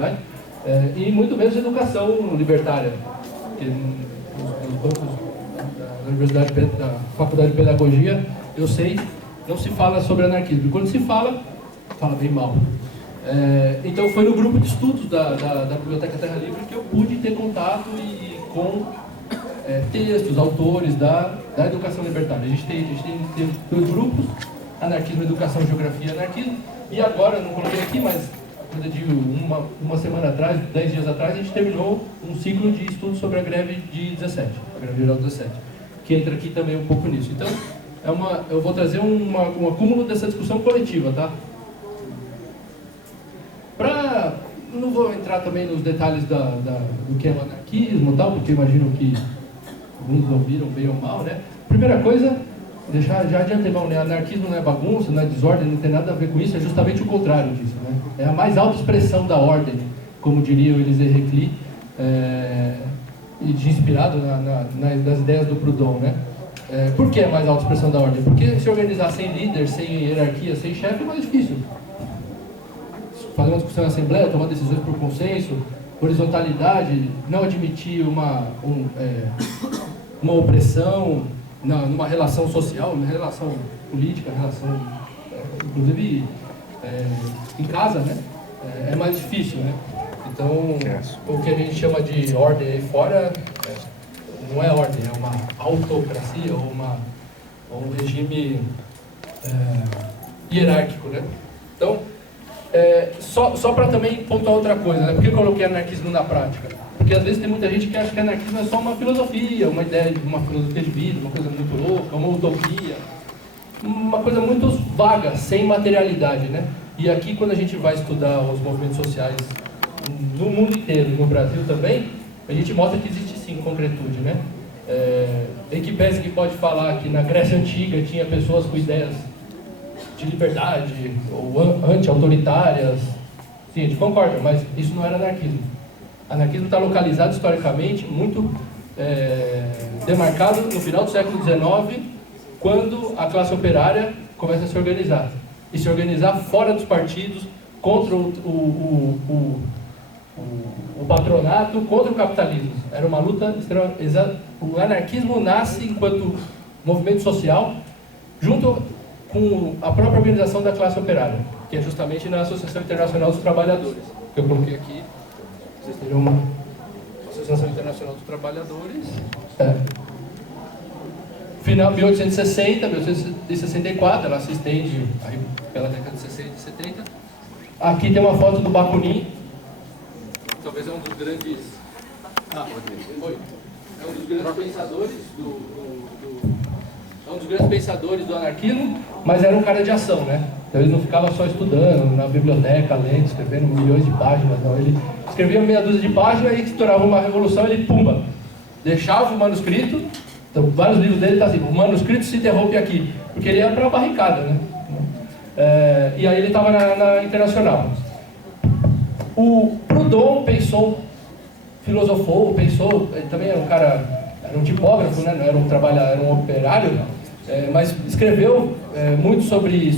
universidade, e muito menos educação libertária. Porque nos bancos da universidade, da Faculdade de Pedagogia, eu sei, não se fala sobre anarquismo. E quando se fala, fala bem mal. Então foi no grupo de estudos da Biblioteca Terra Livre que eu pude ter contato com textos, autores da educação libertária. A gente tem dois grupos, anarquismo, educação, geografia e anarquismo. E agora, não coloquei aqui, mas coisa de uma semana atrás, 10 dias atrás, a gente terminou um ciclo de estudos sobre a greve de 17, a greve geral de 17, que entra aqui também um pouco nisso. Então, eu vou trazer um acúmulo dessa discussão coletiva, tá? Não vou entrar também nos detalhes do que é o anarquismo e tal, porque imagino que alguns ouviram bem ou mal, né? Primeira coisa, deixar já de antemão, né? Anarquismo não é bagunça, não é desordem, não tem nada a ver com isso, é justamente o contrário disso, né? É a mais alta expressão da ordem, como diria o Élisée Reclus, inspirado nas ideias do Proudhon, né? Por que a mais alta expressão da ordem? Porque se organizar sem líder, sem hierarquia, sem chefe é mais difícil. Fazer uma discussão em assembleia, tomar decisões por consenso, horizontalidade, não admitir uma opressão numa relação social, numa relação política, relação, inclusive em casa, né? É mais difícil, né? Então, o que a gente chama de ordem aí fora não é ordem, é uma autocracia ou um regime hierárquico, né? Então, só para também pontuar outra coisa, né? Por que eu coloquei anarquismo na prática? Porque às vezes tem muita gente que acha que anarquismo é só uma filosofia, uma ideia, uma filosofia de vida, uma coisa muito louca, uma utopia, uma coisa muito vaga, sem materialidade, né? E aqui, quando a gente vai estudar os movimentos sociais no mundo inteiro, no Brasil também, a gente mostra que existe sim concretude, né? Em que pese que pode falar que na Grécia Antiga tinha pessoas com ideias de liberdade ou anti-autoritárias, sim, a gente concorda, mas isso não era anarquismo. Anarquismo está localizado historicamente, muito demarcado no final do século XIX, quando a classe operária começa a se organizar. E se organizar fora dos partidos, contra o patronato, contra o capitalismo. Era uma luta o anarquismo nasce enquanto movimento social, junto com a própria organização da classe operária, que é justamente na Associação Internacional dos Trabalhadores, que eu coloquei aqui. Vocês teriam uma Associação Internacional dos Trabalhadores. Final 1860, 1864, ela se estende aí pela década de 60 e 70. Aqui tem uma foto do Bakunin, talvez é um dos grandes. É um dos grandes pensadores é um dos grandes pensadores do anarquismo, mas era um cara de ação, né? Então ele não ficava só estudando na biblioteca, lendo, escrevendo milhões de páginas, não. Ele escrevia meia dúzia de páginas e estourava uma revolução, ele pumba, deixava o manuscrito. Então vários livros dele tá assim, o manuscrito se interrompe aqui, porque ele ia para a barricada, né? E aí ele estava na Internacional. O Proudhon filosofou, ele também era um cara, era um tipógrafo, né? Não era era um operário, mas escreveu muito sobre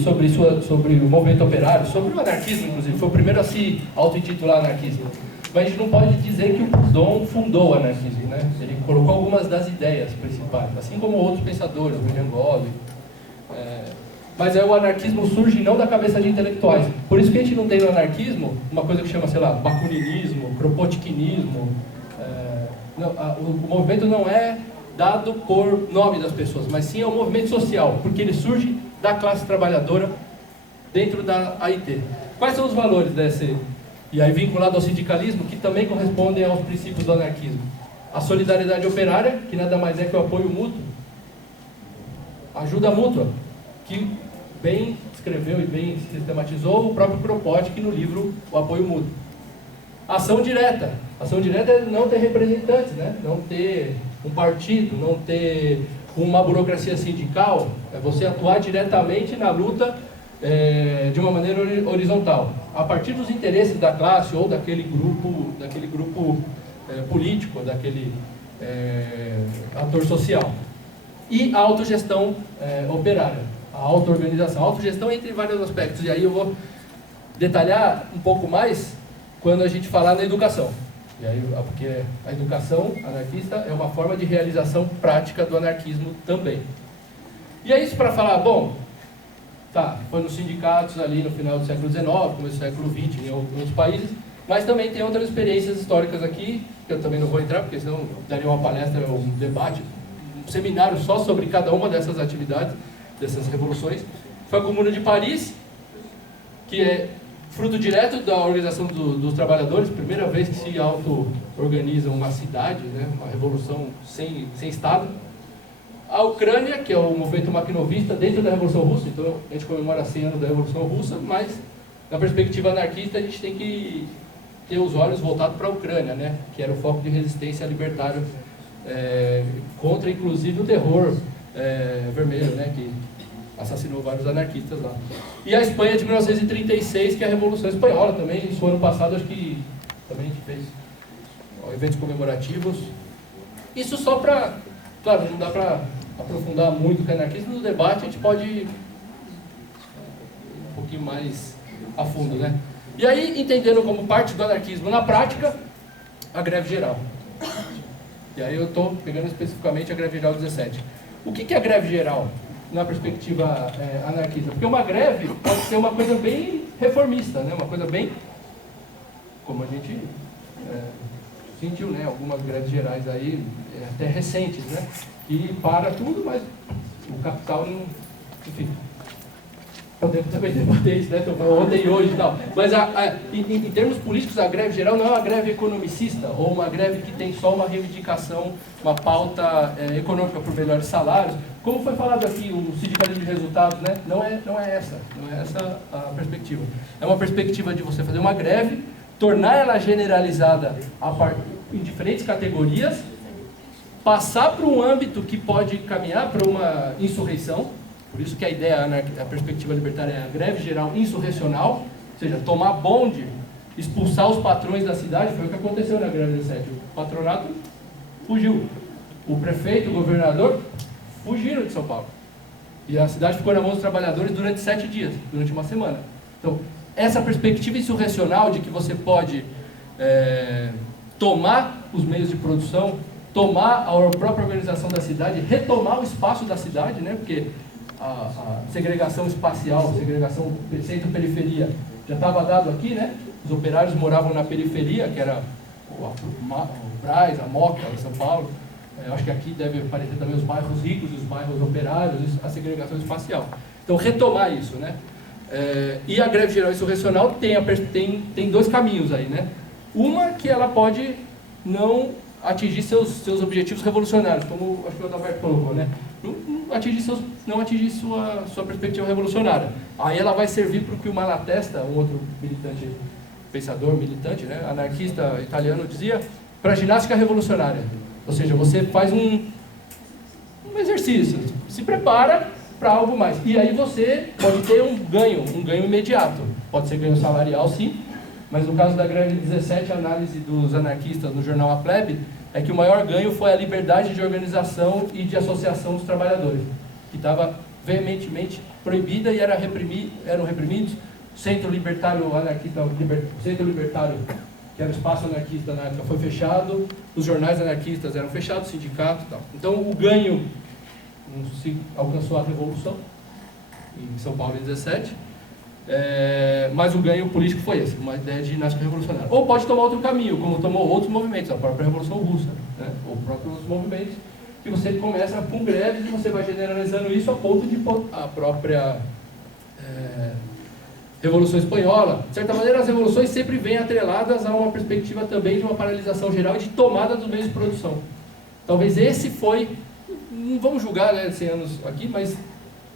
o movimento operário, sobre o anarquismo, inclusive. Foi o primeiro a se auto-intitular anarquismo. Mas a gente não pode dizer que o Proudhon fundou o anarquismo, né? Ele colocou algumas das ideias principais, assim como outros pensadores, William Godwin. Mas o anarquismo surge não da cabeça de intelectuais. Por isso que a gente não tem no anarquismo uma coisa que chama, sei lá, bakuninismo, kropotkinismo. O movimento não é dado por nome das pessoas, mas sim é um movimento social, porque ele surge da classe trabalhadora dentro da AIT. Quais são os valores desse? E aí vinculado ao sindicalismo, que também correspondem aos princípios do anarquismo. A solidariedade operária, que nada mais é que o apoio mútuo. Ajuda mútua, que bem escreveu e bem sistematizou o próprio Kropotkin no livro O Apoio Mútuo. Ação direta. Ação direta é não ter representantes, né? Não ter um partido, não ter uma burocracia sindical. É você atuar diretamente na luta de uma maneira horizontal, a partir dos interesses da classe ou daquele grupo político, daquele ator social. E a autogestão operária, a auto-organização. A autogestão entre vários aspectos, e aí eu vou detalhar um pouco mais quando a gente falar na educação. E aí, porque a educação anarquista é uma forma de realização prática do anarquismo também. E é isso para falar, bom, tá, foi nos sindicatos ali no final do século XIX, começo do século XX em outros países, mas também tem outras experiências históricas aqui, que eu também não vou entrar, porque senão daria uma palestra, um debate, um seminário só sobre cada uma dessas atividades, dessas revoluções. Foi a Comuna de Paris, que é fruto direto da organização dos trabalhadores, primeira vez que se auto-organiza uma cidade, né, uma revolução sem Estado. A Ucrânia, que é o movimento maquinovista dentro da Revolução Russa, então a gente comemora 100 anos da Revolução Russa, mas na perspectiva anarquista a gente tem que ter os olhos voltados para a Ucrânia, né, que era o foco de resistência libertário contra inclusive o terror vermelho, né, que assassinou vários anarquistas lá. E a Espanha de 1936, que é a Revolução Espanhola também. Isso ano passado acho que também a gente fez eventos comemorativos. Isso só para... Claro, não dá para aprofundar muito o anarquismo. No debate a gente pode ir um pouquinho mais a fundo, né? E aí, entendendo como parte do anarquismo na prática, a greve geral. E aí eu estou pegando especificamente a greve geral 17. O que é a greve geral na perspectiva anarquista? Porque uma greve pode ser uma coisa bem reformista, né? Uma coisa bem, como a gente sentiu, né? Algumas greves gerais aí, até recentes, né? Que para tudo, mas o capital não... Enfim, eu devo também debater isso, né? Ontem e hoje e tal. Mas em termos políticos, a greve geral não é uma greve economicista ou uma greve que tem só uma reivindicação, uma pauta econômica por melhores salários. Como foi falado aqui, o sindicalismo de resultados, né? Não é essa a perspectiva. É uma perspectiva de você fazer uma greve, tornar ela generalizada em diferentes categorias, passar para um âmbito que pode caminhar para uma insurreição. Por isso que a ideia, a perspectiva libertária é a greve geral insurrecional, ou seja, tomar bonde, expulsar os patrões da cidade. Foi o que aconteceu na greve 17. O patronato fugiu. O prefeito, o governador fugiram de São Paulo. E a cidade ficou na mão dos trabalhadores durante 7 dias, durante uma semana. Então, essa perspectiva insurrecional de que você pode tomar os meios de produção, tomar a própria organização da cidade, retomar o espaço da cidade, né? Porque a segregação espacial, a segregação centro-periferia já estava dado aqui, né? Os operários moravam na periferia, que era o Brás, a Moca, em São Paulo. Eu acho que aqui deve aparecer também os bairros ricos e os bairros operários, a segregação espacial. Então, retomar isso, né? E a greve geral insurrecional tem 2 caminhos aí, né? Uma que ela pode não atingir seus objetivos revolucionários, como acho que o Adalberto colocou, né? Não atingir sua perspectiva revolucionária. Aí ela vai servir para o que o Malatesta, um outro militante, né, anarquista italiano, dizia, para a ginástica revolucionária. Ou seja, você faz um exercício, se prepara para algo mais. E aí você pode ter um ganho imediato. Pode ser ganho salarial, sim, mas no caso da greve 17, a análise dos anarquistas no jornal A Plebe, é que o maior ganho foi a liberdade de organização e de associação dos trabalhadores, que estava veementemente proibida e eram reprimidos. O Centro Libertário Anarquista, Centro Libertário, que era o espaço anarquista na época, foi fechado, os jornais anarquistas eram fechados, sindicatos e tal. Então o ganho se alcançou a revolução em São Paulo em 17, mas o ganho político foi esse, uma ideia de ginástica revolucionária. Ou pode tomar outro caminho, como tomou outros movimentos, a própria Revolução Russa, né? Ou próprios movimentos, que você começa com greves e você vai generalizando isso a ponto de a própria Revolução Espanhola. De certa maneira, as revoluções sempre vêm atreladas a uma perspectiva também de uma paralisação geral e de tomada dos meios de produção. Talvez esse foi, não vamos julgar, né, 100 anos aqui, mas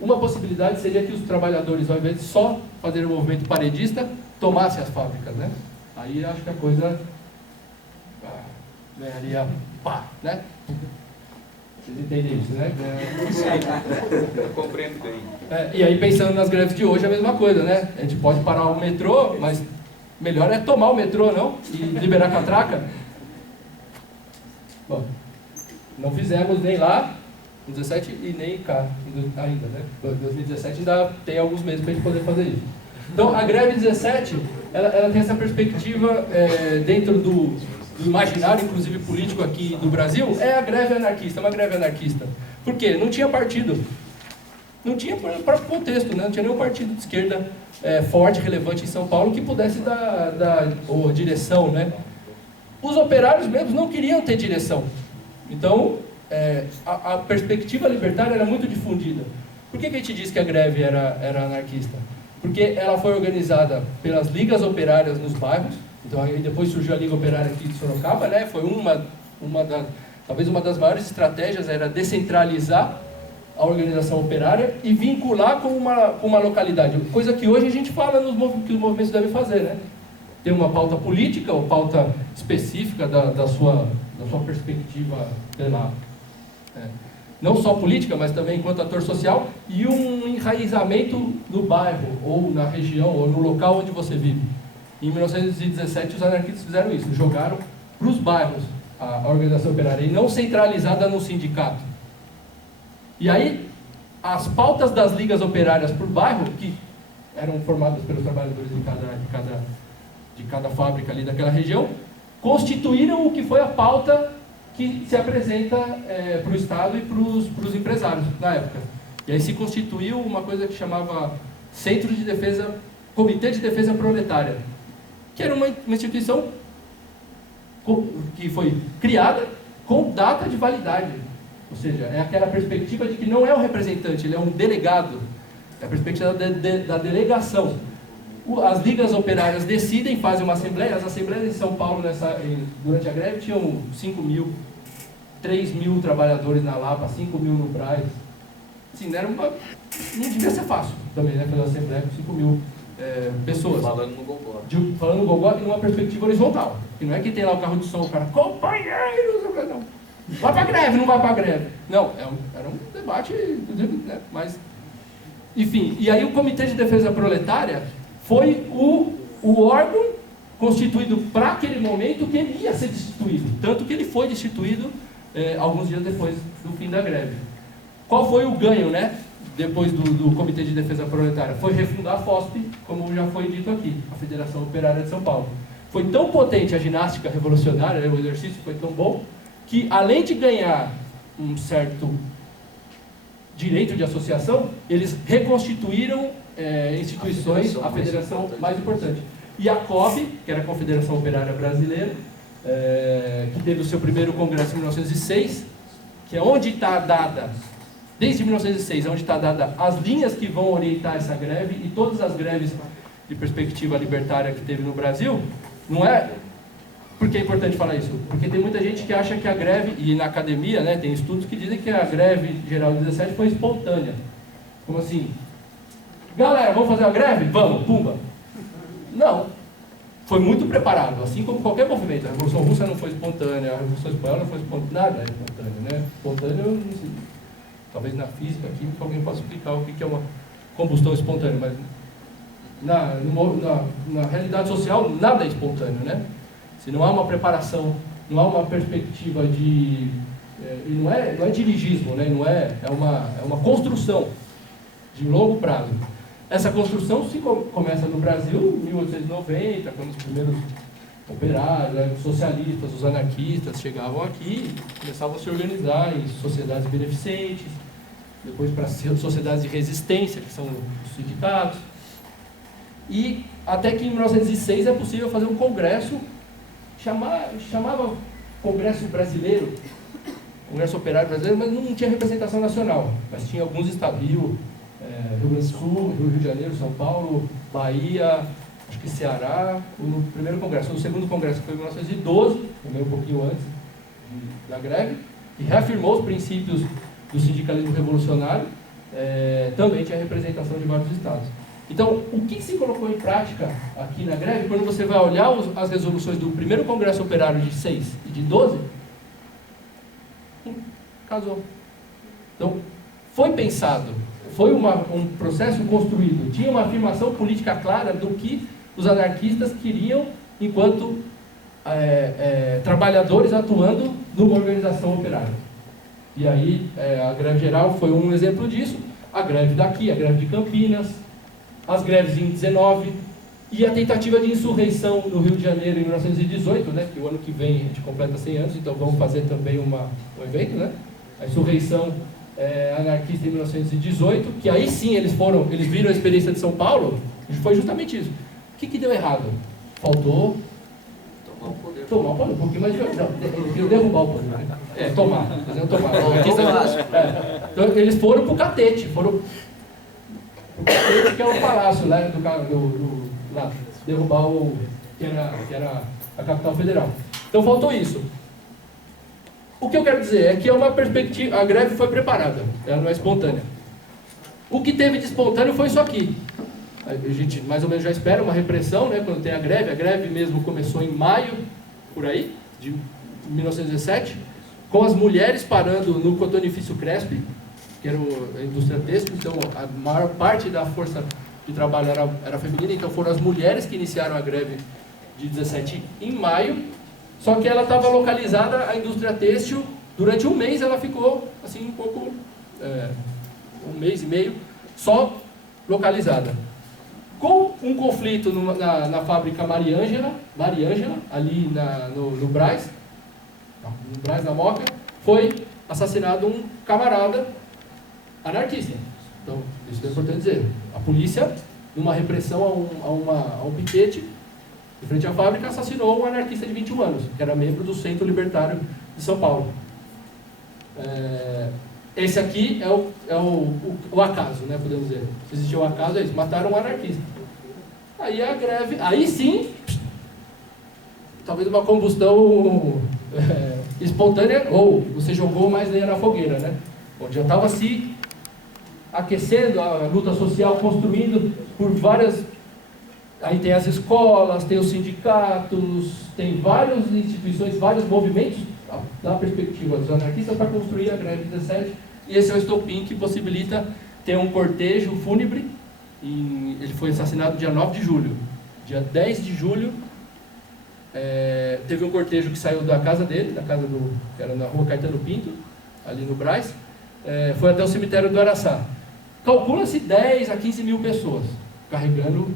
uma possibilidade seria que os trabalhadores, ao invés de só fazer o movimento paredista, tomassem as fábricas, né? Aí acho que a coisa ganharia pá, né? Vocês entendem isso, né? Eu compreendo bem. E aí, pensando nas greves de hoje, é a mesma coisa, né? A gente pode parar o metrô, mas melhor é tomar o metrô, não? E liberar a catraca. Bom, não fizemos nem lá, em 2017, e nem cá ainda, né? Em 2017 ainda tem alguns meses para a gente poder fazer isso. Então, a greve 17, ela tem essa perspectiva dentro do imaginário, inclusive político aqui do Brasil, é a greve anarquista, uma greve anarquista. Por quê? Não tinha partido. Não tinha, para o próprio contexto, né? Não tinha nenhum partido de esquerda forte, relevante em São Paulo que pudesse dar direção, né? Os operários mesmos não queriam ter direção. Então, a perspectiva libertária era muito difundida. Por que a gente diz que a greve era anarquista? Porque ela foi organizada pelas ligas operárias nos bairros. Então, aí depois surgiu a Liga Operária aqui de Sorocaba, né? Foi talvez uma das maiores estratégias era descentralizar a organização operária e vincular com uma localidade. Coisa que hoje a gente fala que os movimentos devem fazer, né? Ter uma pauta política ou pauta específica da sua perspectiva, sei lá, não só política, mas também enquanto ator social, e um enraizamento no bairro, ou na região, ou no local onde você vive. Em 1917, os anarquistas fizeram isso, jogaram para os bairros a organização operária, e não centralizada no sindicato. E aí, as pautas das ligas operárias por bairro, que eram formadas pelos trabalhadores de cada fábrica ali daquela região, constituíram o que foi a pauta que se apresenta para o Estado e para os empresários na época. E aí se constituiu uma coisa que chamava Comitê de Defesa Proletária, que era uma instituição que foi criada com data de validade. Ou seja, é aquela perspectiva de que não é um representante, ele é um delegado. É a perspectiva da delegação. As ligas operárias decidem, fazem uma assembleia. As assembleias em São Paulo, durante a greve, tinham 5 mil, 3 mil trabalhadores na Lapa, 5 mil no Brás. Assim, não devia ser fácil também, né, fazer uma assembleia com 5 mil pessoas. Falando no Gogó. Falando no Gogó e numa perspectiva horizontal. Que não é que tem lá o carro de som, o cara, companheiros, não. Vai pra greve, não vai pra greve. Não, era um debate, né, mas... Enfim, e aí o Comitê de Defesa Proletária foi o órgão constituído para aquele momento que ele ia ser destituído. Tanto que ele foi destituído alguns dias depois do fim da greve. Qual foi o ganho, né, depois do Comitê de Defesa Proletária? Foi refundar a FOSP, como já foi dito aqui, a Federação Operária de São Paulo. Foi tão potente a ginástica revolucionária, o exercício foi tão bom, que além de ganhar um certo direito de associação, eles reconstituíram instituições, a federação mais importante. E a COB, que era a Confederação Operária Brasileira, que teve o seu primeiro congresso em 1906, que é onde está dada, desde 1906, é onde está dada as linhas que vão orientar essa greve e todas as greves de perspectiva libertária que teve no Brasil. Não é... Por que é importante falar isso? Porque tem muita gente que acha que a greve, e na academia, né, tem estudos que dizem que a greve geral de 17 foi espontânea. Como assim? Galera, vamos fazer uma greve? Vamos, pumba. Não. Foi muito preparado, assim como qualquer movimento. A Revolução Russa não foi espontânea, a Revolução Espanhola não foi espontânea, nada é espontâneo, né? Espontâneo, não sei. Talvez na física, química, alguém possa explicar o que é uma combustão espontânea, mas na realidade social, nada é espontâneo, né? Se não há uma preparação, não há uma perspectiva de... e não é dirigismo, né? É uma construção de longo prazo. Essa construção começa no Brasil em 1890, quando os primeiros operários, né, os socialistas, os anarquistas chegavam aqui, começavam a se organizar em sociedades beneficentes, depois para sociedades de resistência, que são os sindicatos. E até que em 1906 é possível fazer um congresso, chamava Congresso Brasileiro, Congresso Operário Brasileiro, mas não tinha representação nacional. Mas tinha alguns estados, Rio Grande do Sul, Rio de Janeiro, São Paulo, Bahia, acho que Ceará, no primeiro congresso. No segundo congresso, que foi em 1912, também um pouquinho antes da greve, e reafirmou os princípios do sindicalismo revolucionário, também tinha representação de vários estados. Então, o que se colocou em prática aqui na greve, quando você vai olhar as resoluções do primeiro Congresso Operário de 6 e de 12, casou. Então, foi pensado, foi um processo construído, tinha uma afirmação política clara do que os anarquistas queriam enquanto trabalhadores atuando numa organização operária. E aí, a greve geral foi um exemplo disso, a greve daqui, a greve de Campinas, as greves em 19, E a tentativa de insurreição no Rio de Janeiro em 1918, né, que o ano que vem a gente completa 100 anos, então vamos fazer também um evento, né? A insurreição anarquista em 1918, que aí sim eles viram a experiência de São Paulo, e foi justamente isso. O que deu errado? Faltou tomar o poder, um pouquinho mais de... Não, eles queriam derrubar o poder, né? Tomar. Então eles foram pro Catete, que é o palácio lá lá, derrubar que era a capital federal. Então faltou isso. O que eu quero dizer é que é uma perspectiva, a greve foi preparada, ela não é espontânea. O que teve de espontâneo foi isso aqui. A gente mais ou menos já espera uma repressão, né, quando tem a greve mesmo começou em maio, por aí, de 1917, com as mulheres parando no cotonifício Cresp, que era a indústria têxtil, então a maior parte da força de trabalho era feminina, então foram as mulheres que iniciaram a greve de 17 em maio, só que ela estava localizada, a indústria têxtil, durante um mês ela ficou assim um pouco, um mês e meio, só localizada. Com um conflito na fábrica Mariângela, ali no Brás, na Moca, foi assassinado um camarada anarquista. Então, isso é importante dizer. A polícia, numa repressão a um piquete, em frente à fábrica, assassinou um anarquista de 21 anos, que era membro do Centro Libertário de São Paulo. Esse aqui é o acaso, né, podemos dizer. Se existiu um acaso, é isso. Mataram um anarquista. Aí a greve, aí sim, talvez uma combustão espontânea, ou você jogou mais lenha na fogueira, né? Onde já estava se aquecendo a luta social, construindo por várias... Aí tem as escolas, tem os sindicatos, tem várias instituições, vários movimentos da perspectiva dos anarquistas para construir a greve de 17. E esse é o estopim que possibilita ter um cortejo fúnebre. Ele foi assassinado dia 9 de julho. Dia 10 de julho, teve um cortejo que saiu da casa dele, que era na rua Caetano Pinto, ali no Brás, foi até o cemitério do Araçá. Calcula-se 10 a 15 mil pessoas carregando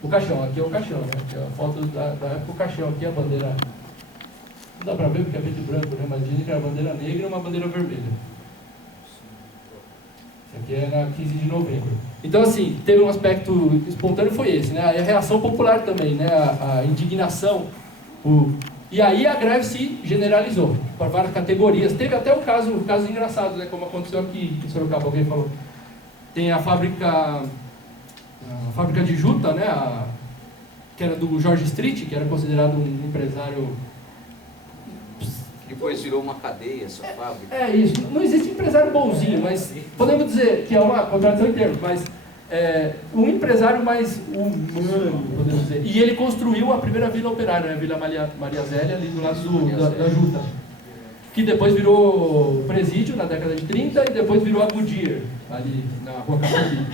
o caixão. Aqui é o caixão, né? Aqui é a foto da época, o caixão. Aqui é a bandeira, não dá pra ver porque é preto e branco, né? Mas dizem que era a bandeira negra e uma bandeira vermelha. Isso aqui é na 15 de novembro. Então, assim, teve um aspecto espontâneo, foi esse, né? A reação popular também, né? A indignação. E aí a greve se generalizou para várias categorias. Teve até o caso engraçado, né? Como aconteceu aqui em Sorocaba, alguém falou. Tem a fábrica de juta, né? Que era do George Street, que era considerado um empresário... Depois virou uma cadeia, essa fábrica. É isso. Não existe empresário bonzinho, mas podemos dizer que é uma contradição em termos, mas um empresário mais humano, podemos dizer. E ele construiu a primeira vila operária, né? A Vila Maria Zélia, ali do lado da Juta, que depois virou presídio na década de 30 e depois virou a Goodyear, ali na Rua Capivari,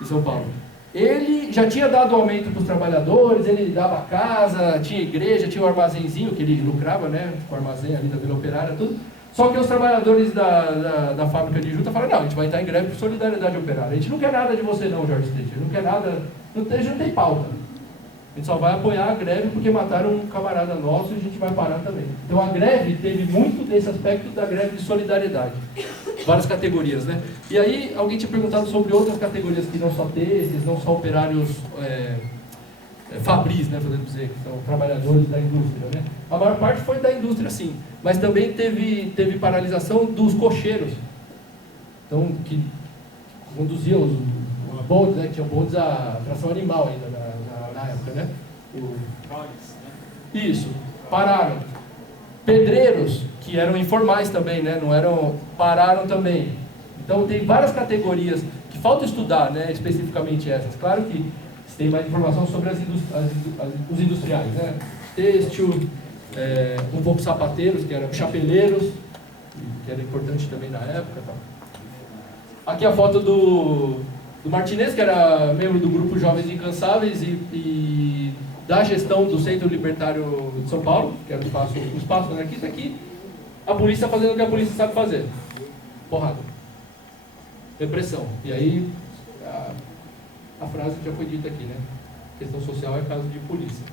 em São Paulo. Ele já tinha dado aumento para os trabalhadores, ele dava casa, tinha igreja, tinha um armazenzinho que ele lucrava, né, com o armazém ali da Vila Operária, tudo. Só que os trabalhadores da fábrica de juta falaram, não, a gente vai entrar em greve por solidariedade operária. A gente não quer nada de você não, George Street, a gente não quer nada, a gente não tem pauta. A gente só vai apoiar a greve porque mataram um camarada nosso e a gente vai parar também. Então a greve teve muito desse aspecto da greve de solidariedade. Várias categorias, né? E aí alguém tinha perguntado sobre outras categorias que não só têxteis, não só operários fabris, né, podemos dizer, que são trabalhadores da indústria, né? A maior parte foi da indústria, sim, mas também teve paralisação dos cocheiros, então, que conduziam os bondes, né, que tinham bondes a tração animal ainda na época, né? Isso, pararam. Pedreiros, que eram informais também, né? Pararam também. Então tem várias categorias que falta estudar, né? Especificamente essas. Claro que você tem mais informação sobre os industriais, né? Têxtil, um pouco sapateiros, que eram chapeleiros, que era importante também na época. Tá? Aqui a foto do Martinez, que era membro do grupo Jovens Incansáveis e da gestão do Centro Libertário de São Paulo, que era o espaço anarquista aqui, a polícia fazendo o que a polícia sabe fazer. Porrada. Repressão. E aí a frase que já foi dita aqui, né? Questão social é caso de polícia.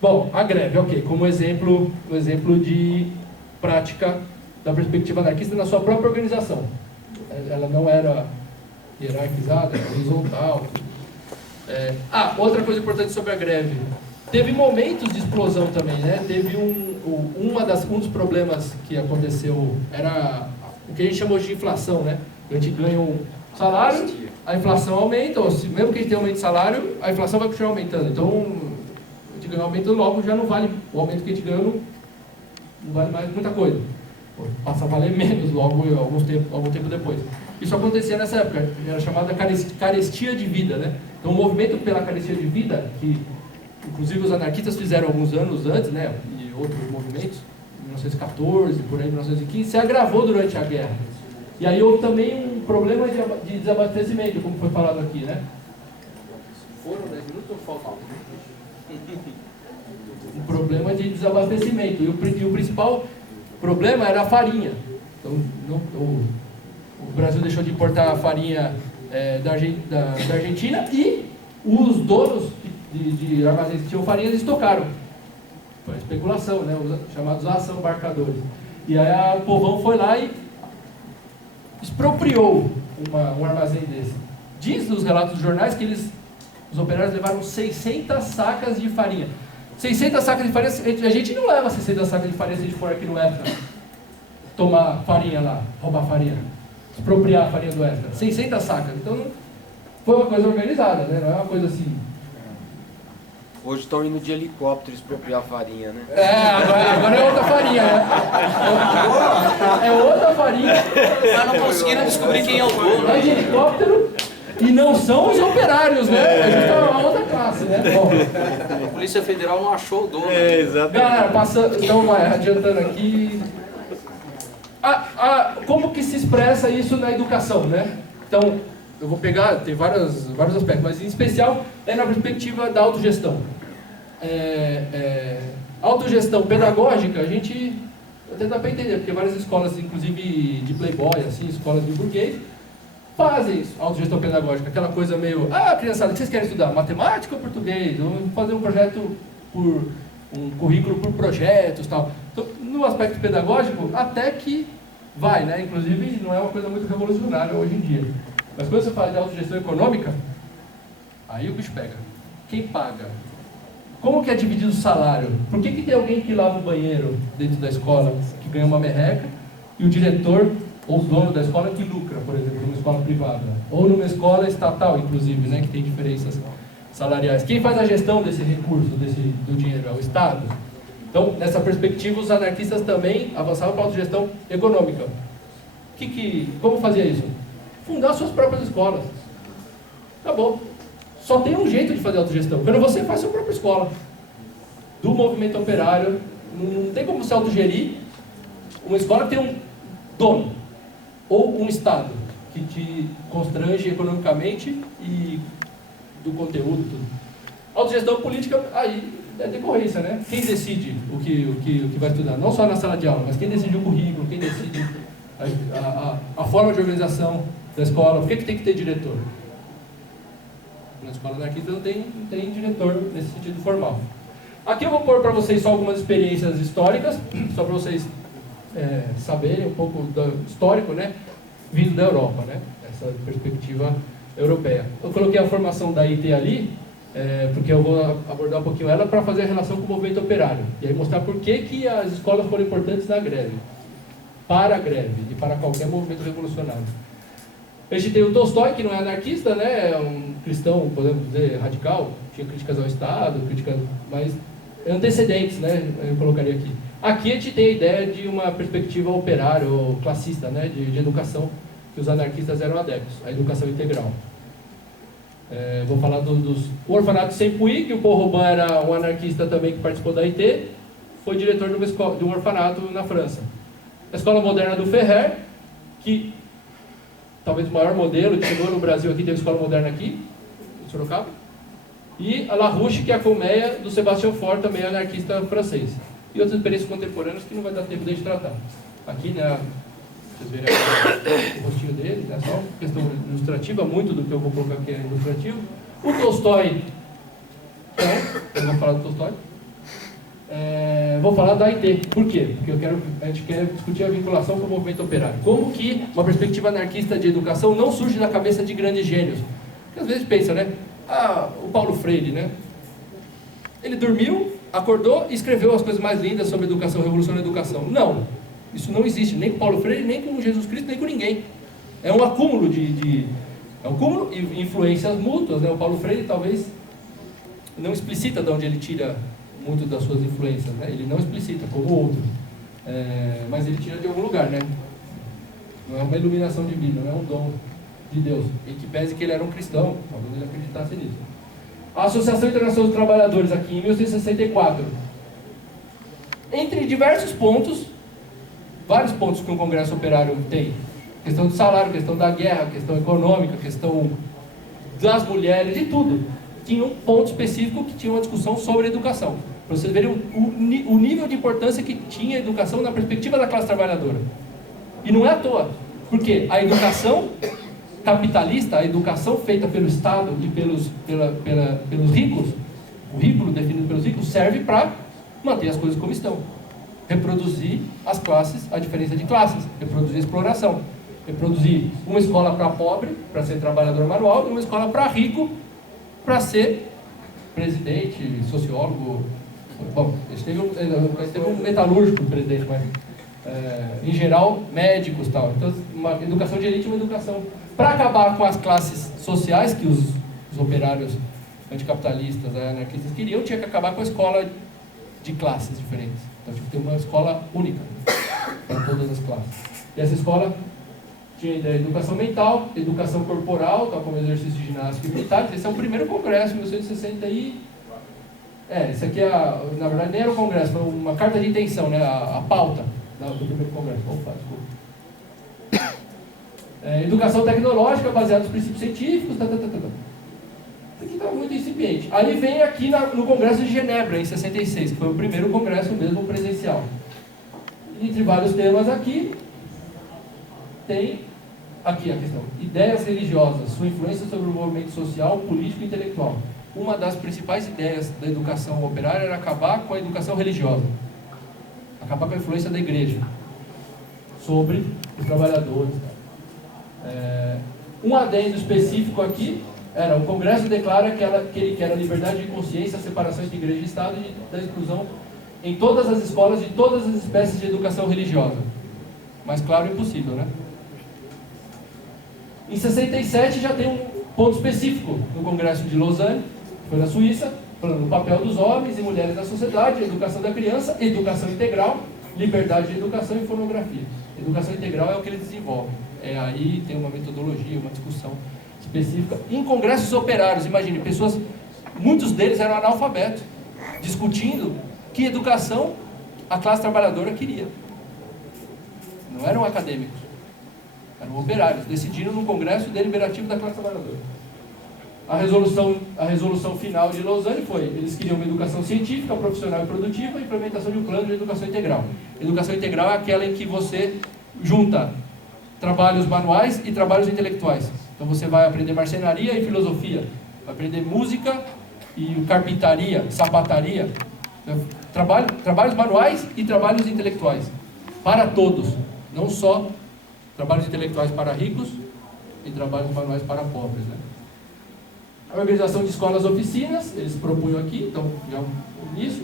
Bom, a greve, ok, como exemplo de prática da perspectiva anarquista na sua própria organização. Ela não era hierarquizada, era horizontal. Outra coisa importante sobre a greve. Teve momentos de explosão também, né? Teve um dos problemas que aconteceu era o que a gente chamou de inflação, né? A gente ganha um salário, a inflação aumenta, ou mesmo que a gente tenha aumento de salário, a inflação vai continuar aumentando. Então, a gente ganha um aumento, logo já não vale, o aumento que a gente ganhou não vale mais muita coisa. Passa a valer menos logo, algum tempo depois. Isso acontecia nessa época, era chamada carestia de vida, né? Então, o movimento pela carestia de vida, que inclusive os anarquistas fizeram alguns anos antes, né? E outros movimentos, em 1914, por aí, 1915, se agravou durante a guerra. E aí houve também um problema de desabastecimento, como foi falado aqui, né? Foram 10 minutos ou faltam? Um problema de desabastecimento. E o principal problema era a farinha. Então, o Brasil deixou de importar a farinha da Argentina e os donos de armazéns que tinham farinha estocaram. Foi especulação, né? Os chamados assambarcadores. E aí o povão foi lá e expropriou um armazém desse. Diz nos relatos dos jornais que os operários levaram 600 sacas de farinha. 600 sacas de farinha, a gente não leva 600 sacas de farinha se a gente for aqui no Extra tomar farinha lá, roubar farinha, expropriar a farinha do Extra. 600 sacas. Então foi uma coisa organizada, né? Não é uma coisa assim. Hoje estão indo de helicóptero expropriar a farinha, né? Agora é outra farinha, né? É outra farinha. Mas não conseguiram descobrir quem é o dono. É de helicóptero e não são os operários, né? A gente tá uma outra classe, né? Bom, A Polícia Federal não achou o dono. Exatamente. galera, então vai, adiantando aqui. Como que se expressa isso na educação, né? Então, eu vou pegar, tem vários aspectos, mas em especial é na perspectiva da autogestão. Autogestão pedagógica, a gente até dá para entender, porque várias escolas, inclusive de playboy, assim, escolas de burguês, fazem autogestão pedagógica, aquela coisa meio, criançada, o que vocês querem estudar? Matemática ou português? Vamos fazer um projeto um currículo por projetos, tal. Então, no aspecto pedagógico, até que vai, né? Inclusive, não é uma coisa muito revolucionária hoje em dia. Mas quando você fala de autogestão econômica, aí o bicho pega. Quem paga? Como que é dividido o salário? Por que tem alguém que lava o banheiro dentro da escola, que ganha uma merreca, e o diretor ou o dono da escola que lucra, por exemplo, numa escola privada? Ou numa escola estatal, inclusive, né, que tem diferenças salariais. Quem faz a gestão desse recurso, do dinheiro? É o Estado. Então, nessa perspectiva, os anarquistas também avançavam para a autogestão econômica. Como fazia isso? Fundar suas próprias escolas. Acabou. Só tem um jeito de fazer autogestão. Quando você faz sua própria escola, do movimento operário, não tem como você autogerir uma escola que tem um dono, ou um Estado, que te constrange economicamente e do conteúdo, tudo. Autogestão política, aí é decorrência, né? Quem decide o que vai estudar? Não só na sala de aula, mas quem decide o currículo, quem decide a forma de organização da escola. Por que tem que ter diretor? Na escola anarquista não tem diretor nesse sentido formal. Aqui eu vou pôr para vocês só algumas experiências históricas, só para vocês saberem um pouco do histórico, né? Vindo da Europa, né? Essa perspectiva europeia. Eu coloquei a formação da IT ali, porque eu vou abordar um pouquinho ela para fazer a relação com o movimento operário. E aí mostrar por que as escolas foram importantes na greve. Para a greve e para qualquer movimento revolucionário. A gente tem o Tolstói, que não é anarquista, né? É um cristão, podemos dizer, radical. Tinha críticas ao Estado, mas antecedentes, né? Eu colocaria aqui. Aqui a gente tem a ideia de uma perspectiva operária ou classista, né? De educação, que os anarquistas eram adeptos, a educação integral. Vou falar o orfanato de Saint-Puy, que o Paul Robin era um anarquista também que participou da IT, foi diretor de um orfanato na França. A Escola Moderna do Ferrer, que talvez o maior modelo, que chegou no Brasil aqui, teve escola moderna aqui, em Sorocaba. E a La Ruche, que é a colmeia do Sebastião Faure, também anarquista francês. E outras experiências contemporâneas que não vai dar tempo de tratar. Aqui, né, vocês verem aqui o rostinho dele, né? Só questão ilustrativa, muito do que eu vou colocar aqui é ilustrativo. O Tolstói, eu vou falar do Tolstói. Vou falar da IT. Por quê? Porque a gente quer discutir a vinculação com o movimento operário. Como que uma perspectiva anarquista de educação não surge da cabeça de grandes gênios? Porque às vezes pensa, né? O Paulo Freire, né? Ele dormiu, acordou e escreveu as coisas mais lindas sobre educação, revolução da educação. Não, isso não existe, nem com Paulo Freire, nem com Jesus Cristo, nem com ninguém. É um acúmulo é um cúmulo e influências mútuas, né? O Paulo Freire talvez não explicita de onde ele tira muito das suas influências, né? Ele não explicita, como outros. Mas ele tira de algum lugar, né? Não é uma iluminação divina, não é um dom de Deus. E que pese que ele era um cristão, talvez ele acreditasse nisso. A Associação Internacional dos Trabalhadores, aqui em 1964. Entre diversos pontos, vários pontos que um Congresso Operário tem. Questão de salário, questão da guerra, questão econômica, questão das mulheres, de tudo. Tinha um ponto específico que tinha uma discussão sobre educação. Para vocês verem o nível de importância que tinha a educação na perspectiva da classe trabalhadora. E não é à toa, porque a educação capitalista, a educação feita pelo Estado e pelos ricos, o currículo definido pelos ricos, serve para manter as coisas como estão. Reproduzir as classes, a diferença de classes, reproduzir a exploração. Reproduzir uma escola para pobre, para ser trabalhador manual, e uma escola para rico, para ser presidente, sociólogo. Bom, teve um metalúrgico presidente, mas em geral médicos e tal. Então, uma educação de elite é uma educação para acabar com as classes sociais que os operários anticapitalistas, anarquistas queriam. Tinha que acabar com a escola de classes diferentes. Então tinha que ter uma escola única para todas as classes. E essa escola tinha educação mental, educação corporal, tal como exercício de ginástica e militar. Esse é o primeiro congresso, em 1960 esse aqui na verdade nem era o congresso, foi uma carta de intenção, né? A pauta do primeiro congresso. Opa, desculpa. Educação tecnológica baseada nos princípios científicos, Isso aqui está muito incipiente. Aí vem aqui no Congresso de Genebra, em 66, que foi o primeiro congresso mesmo presencial. Entre vários temas aqui, tem aqui a questão: ideias religiosas, sua influência sobre o movimento social, político e intelectual. Uma das principais ideias da educação operária era acabar com a educação religiosa, acabar com a influência da igreja sobre os trabalhadores. Um adendo específico aqui era: o Congresso declara que ele quer a liberdade de consciência, a separação entre igreja e Estado e da exclusão em todas as escolas de todas as espécies de educação religiosa. Mas claro, impossível, né? Em 67 já tem um ponto específico no Congresso de Lausanne, que foi na Suíça, falando do papel dos homens e mulheres na sociedade, educação da criança, educação integral, liberdade de educação e fonografia. Educação integral é o que eles desenvolvem. Aí tem uma metodologia, uma discussão específica. Em congressos operários, imagine, muitos deles eram analfabetos, discutindo que educação a classe trabalhadora queria. Não eram acadêmicos, eram operários, decidiram num congresso deliberativo da classe trabalhadora. A resolução final de Lausanne foi: eles queriam uma educação científica, profissional e produtiva, e implementação de um plano de educação integral. Educação integral é aquela em que você junta trabalhos manuais e trabalhos intelectuais. Então você vai aprender marcenaria e filosofia, vai aprender música e carpintaria, sapataria, trabalhos manuais e trabalhos intelectuais, para todos, não só trabalhos intelectuais para ricos e trabalhos manuais para pobres, né? A organização de escolas oficinas, eles propunham aqui, então já isso.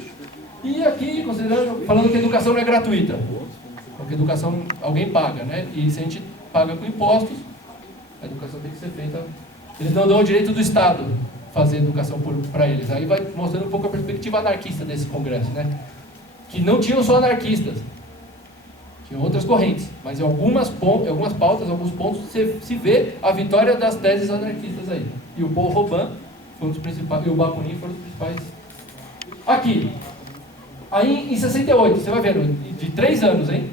E aqui, falando que a educação não é gratuita, porque a educação alguém paga, né? E se a gente paga com impostos, a educação tem que ser feita. Eles não dão o direito do Estado fazer educação para eles. Aí vai mostrando um pouco a perspectiva anarquista desse congresso, né? Que não tinham só anarquistas, tinham outras correntes, mas em algumas pautas, alguns pontos, se vê a vitória das teses anarquistas aí. E o Paul Robin foi um dos principais, e o Bakunin foram os principais. Aqui, aí em 68, você vai vendo, de 3 anos, hein?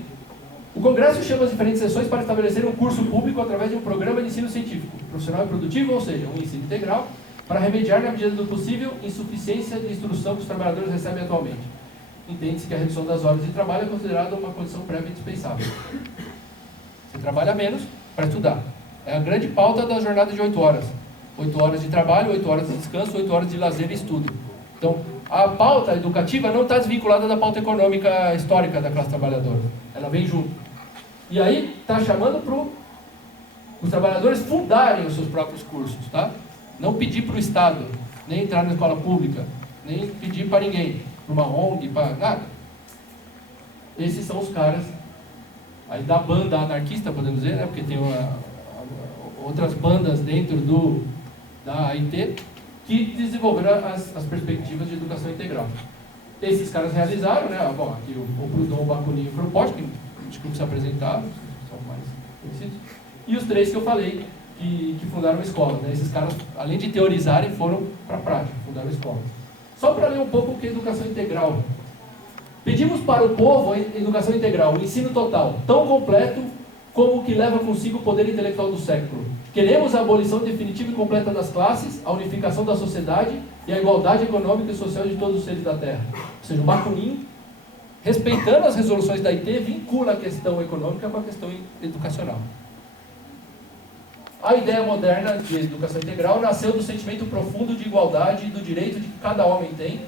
O Congresso chama as diferentes sessões para estabelecer um curso público através de um programa de ensino científico, profissional e produtivo, ou seja, um ensino integral, para remediar, na medida do possível, insuficiência de instrução que os trabalhadores recebem atualmente. Entende-se que a redução das horas de trabalho é considerada uma condição prévia indispensável. Você trabalha menos para estudar. É a grande pauta da jornada de 8 horas. 8 horas de trabalho, 8 horas de descanso, 8 horas de lazer e estudo. Então, a pauta educativa não está desvinculada da pauta econômica histórica da classe trabalhadora. Ela vem junto. E aí, está chamando para os trabalhadores fundarem os seus próprios cursos, tá? Não pedir para o Estado, nem entrar na escola pública, nem pedir para ninguém, para uma ONG, para nada. Esses são os caras aí da banda anarquista, podemos dizer, né? Porque tem outras bandas dentro da AIT que desenvolveram as perspectivas de educação integral. Esses caras realizaram, né? Bom, aqui o Proudhon, o Bakunin e o Kropotkin, que acho que não se apresentaram, são mais conhecidos. E os 3 que eu falei, que fundaram a escola, né? Esses caras, além de teorizarem, foram para a prática, fundaram a escola. Só para ler um pouco o que é educação integral. Pedimos para o povo a educação integral, o ensino total, tão completo como o que leva consigo o poder intelectual do século. Queremos a abolição definitiva e completa das classes, a unificação da sociedade e a igualdade econômica e social de todos os seres da Terra. Ou seja, o Bakunin, respeitando as resoluções da IT, vincula a questão econômica com a questão educacional. A ideia moderna de educação integral nasceu do sentimento profundo de igualdade e do direito de que cada homem tem,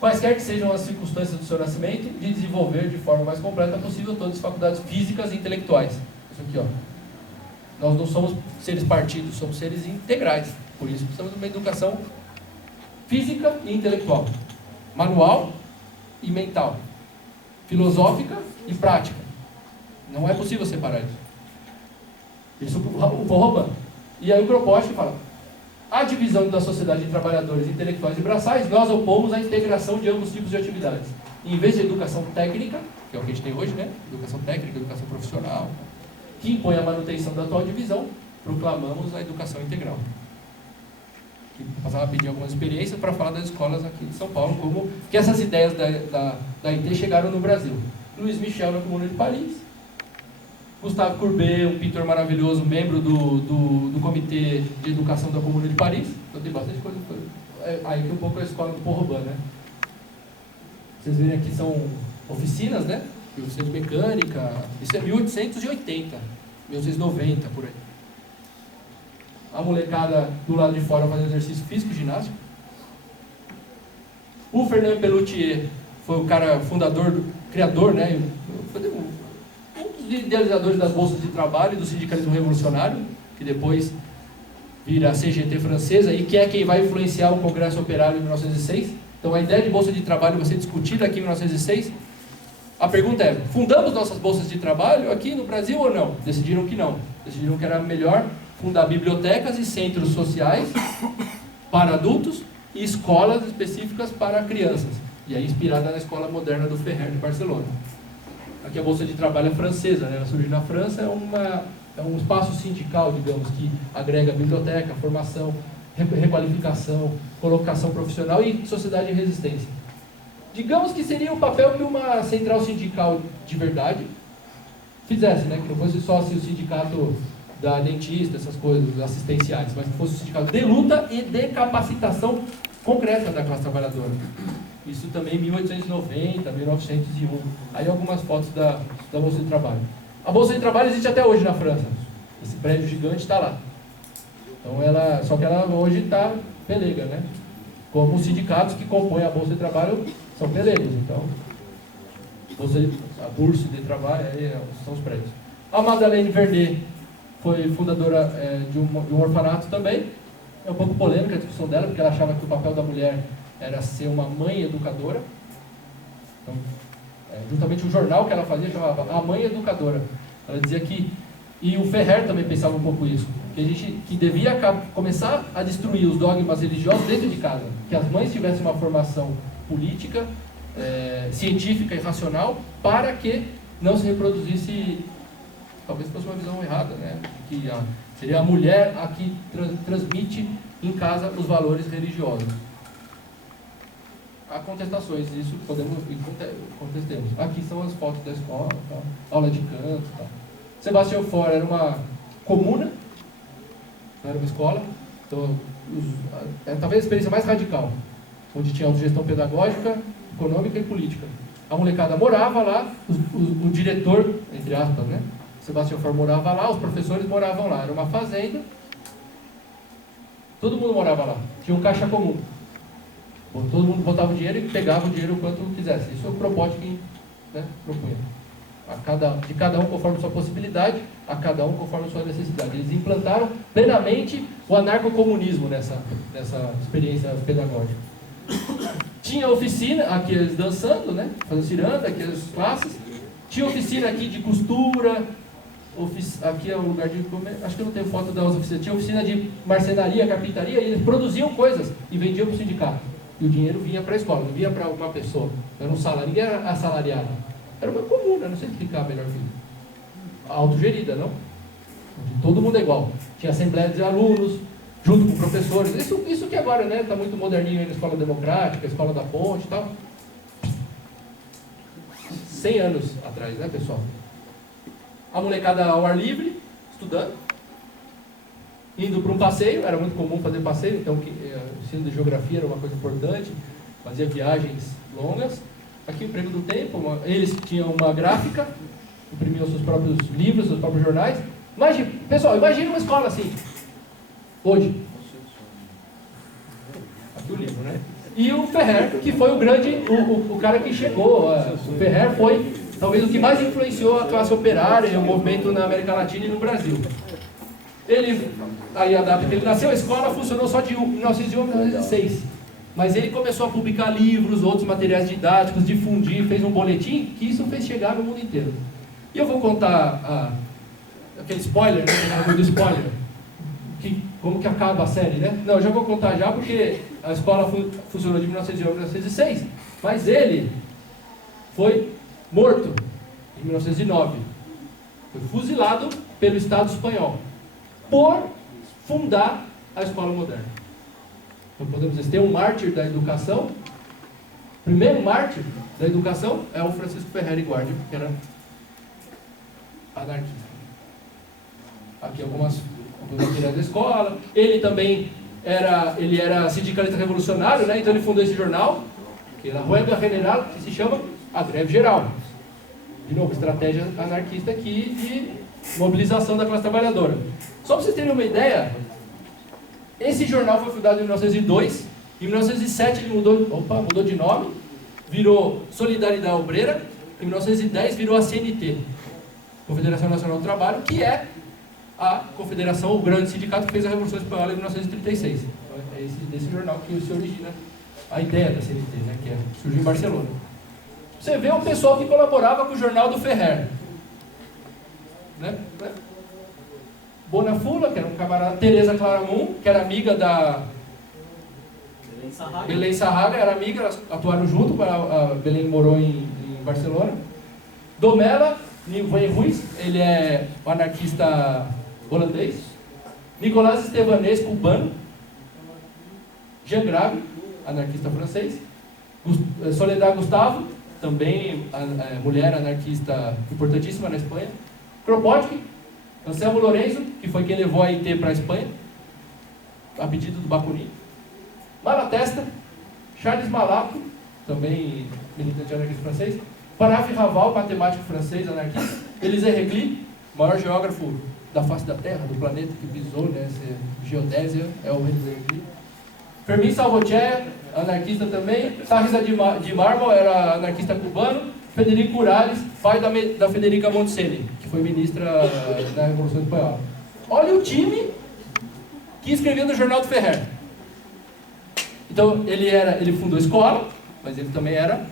quaisquer que sejam as circunstâncias do seu nascimento, de desenvolver de forma mais completa possível todas as faculdades físicas e intelectuais. Isso aqui, ó. Nós não somos seres partidos, somos seres integrais. Por isso precisamos de uma educação física e intelectual, manual e mental, filosófica e prática. Não é possível separar isso. Isso o Porroban. E aí o Kropotkin fala: a divisão da sociedade em trabalhadores, intelectuais e braçais, nós opomos a integração de ambos tipos de atividades. Em vez de educação técnica, que é o que a gente tem hoje, né? Educação técnica, educação profissional, que impõe a manutenção da atual divisão, proclamamos a educação integral. Que passava a pedir algumas experiências para falar das escolas aqui de São Paulo, como que essas ideias da IT chegaram no Brasil. Luiz Michel na Comuna de Paris, Gustave Courbet, um pintor maravilhoso, membro do Comitê de Educação da Comuna de Paris. Então tem bastante coisa. Aí que um pouco é a escola do Porroban, né? Vocês verem aqui são oficinas, né? Oficina de mecânica. Isso é 1880, 1890, por aí. A molecada do lado de fora fazendo exercício físico e ginástico. O Fernand Pelloutier foi o cara fundador, criador, né? Foi um dos idealizadores das bolsas de trabalho e do sindicalismo revolucionário, que depois vira a CGT francesa e que é quem vai influenciar o Congresso Operário em 1906. Então a ideia de bolsa de trabalho vai ser discutida aqui em 1906. A pergunta é: fundamos nossas bolsas de trabalho aqui no Brasil ou não? Decidiram que não. Decidiram que era melhor fundar bibliotecas e centros sociais para adultos e escolas específicas para crianças. E aí inspirada na escola moderna do Ferrer de Barcelona. Aqui a bolsa de trabalho é francesa, né? Ela surgiu na França, é um espaço sindical, digamos, que agrega biblioteca, formação, requalificação, colocação profissional e sociedade de resistência. Digamos que seria o papel que uma central sindical de verdade fizesse, né? Que não fosse só assim, o sindicato da dentista, essas coisas assistenciais, mas que fosse o sindicato de luta e de capacitação concreta da classe trabalhadora. Isso também em 1890, 1901. Aí algumas fotos da Bolsa de Trabalho. A Bolsa de Trabalho existe até hoje na França. Esse prédio gigante está lá. Então só que ela hoje está pelega, né? Como os sindicatos que compõem a Bolsa de Trabalho são pelegos. Então, a Bourse de Trabalho são os prédios. A Madeleine Vernet foi fundadora de um orfanato também. É um pouco polêmica a discussão dela, porque ela achava que o papel da mulher era ser uma mãe educadora. Então, justamente o jornal que ela fazia chamava A Mãe Educadora. Ela dizia que, e o Ferrer também pensava um pouco isso, que devia começar a destruir os dogmas religiosos dentro de casa, que as mães tivessem uma formação política, científica e racional, para que não se reproduzisse, talvez fosse uma visão errada, né? Que seria a mulher a que transmite em casa os valores religiosos. Há contestações, isso podemos contestemos. Aqui são as fotos da escola, tá? Aula de canto, tá? Sebastião Faure era uma comuna, não era uma escola, então talvez a experiência mais radical, onde tinha autogestão pedagógica, econômica e política. A molecada morava lá, o diretor, entre aspas, né, Sebastião Faure morava lá, os professores moravam lá. Era uma fazenda. Todo mundo morava lá. Tinha um caixa comum. Todo mundo botava o dinheiro e pegava o dinheiro quanto quisesse. Isso é o Kropotkin, né, propunha. De cada um conforme sua possibilidade, a cada um conforme sua necessidade. Eles implantaram plenamente o anarcocomunismo nessa experiência pedagógica. Tinha oficina, aqui eles dançando, né, fazendo ciranda, aqui as classes. Tinha oficina aqui de costura, aqui é o lugar de comer, acho que eu não tenho foto das oficinas. Tinha oficina de marcenaria, carpintaria, e eles produziam coisas e vendiam para o sindicato. E o dinheiro vinha para a escola, não vinha para uma pessoa. Era um salário, ninguém era assalariado. Era uma comuna, não sei explicar melhor que isso. Autogerida, não? Todo mundo é igual. Tinha assembleia de alunos, junto com professores. Isso que agora, né, está muito moderninho aí na escola democrática, a escola da ponte e tal. 100 anos atrás, né, pessoal? A molecada ao ar livre, estudando, indo para um passeio, era muito comum fazer passeio, então o ensino de geografia era uma coisa importante, fazia viagens longas. Aqui o emprego do tempo, eles tinham uma gráfica, imprimiam seus próprios livros, seus próprios jornais. Pessoal, imagina uma escola assim, hoje. Aqui o livro, né? E o Ferrer, que foi o cara que chegou. O Ferrer foi talvez o que mais influenciou a classe operária e o movimento na América Latina e no Brasil. Aí a data que ele nasceu, a escola funcionou só de 1901 a 1906. Mas ele começou a publicar livros, outros materiais didáticos, difundir, fez um boletim, que isso fez chegar no mundo inteiro. E eu vou contar aquele spoiler, né, do spoiler, como que acaba a série, né? Não, eu já vou contar já, porque a escola funcionou de 1901 a 1906, mas ele foi morto em 1909. Foi fuzilado pelo Estado espanhol por fundar a escola moderna. Então podemos dizer, tem um mártir da educação. O primeiro mártir da educação é o Francisco Ferrer Guardi, que era anarquista. Aqui algumas materiais da escola. Ele também era sindicalista revolucionário, né? Então ele fundou esse jornal, que é a Huelga General, que se chama A Greve Geral. De novo, estratégia anarquista aqui de mobilização da classe trabalhadora. Só para vocês terem uma ideia, esse jornal foi fundado em 1902, em 1907 ele mudou de nome, virou Solidariedade Obreira, em 1910 virou a CNT, Confederação Nacional do Trabalho, que é a confederação, o grande sindicato que fez a Revolução Espanhola em 1936. Então, é desse jornal que se origina a ideia da CNT, né, que surgiu em Barcelona. Você vê o pessoal que colaborava com o jornal do Ferrer, né? Bonafula, que era um camarada, Teresa Claramunt, que era amiga da Belém Sarraga, era amiga, elas atuaram junto, a Belém morou em Barcelona. Domela Nivuen Ruiz, ele é um anarquista holandês. Nicolás Estevanês, cubano. Jean Grave, anarquista francês. Soledad Gustavo, também mulher anarquista importantíssima na Espanha. Kropotkin, Anselmo Lourenço, que foi quem levou a IT para a Espanha, a pedido do Bakunin. Malatesta, Charles Malato, também militante anarquista francês. Paraf Raval, matemático francês anarquista. Élisée Reclus, maior geógrafo da face da Terra, do planeta que pisou, né? Geodésia, é o Élisée Reclus. Fermín Salvochea, anarquista também. Sarrisa de Mármol, era anarquista cubano. Federico Urales, pai da Federica Montseny, que foi ministra da Revolução Espanhola. Olha o time que escrevia no Jornal do Ferrer. Então, ele fundou a escola, mas ele também era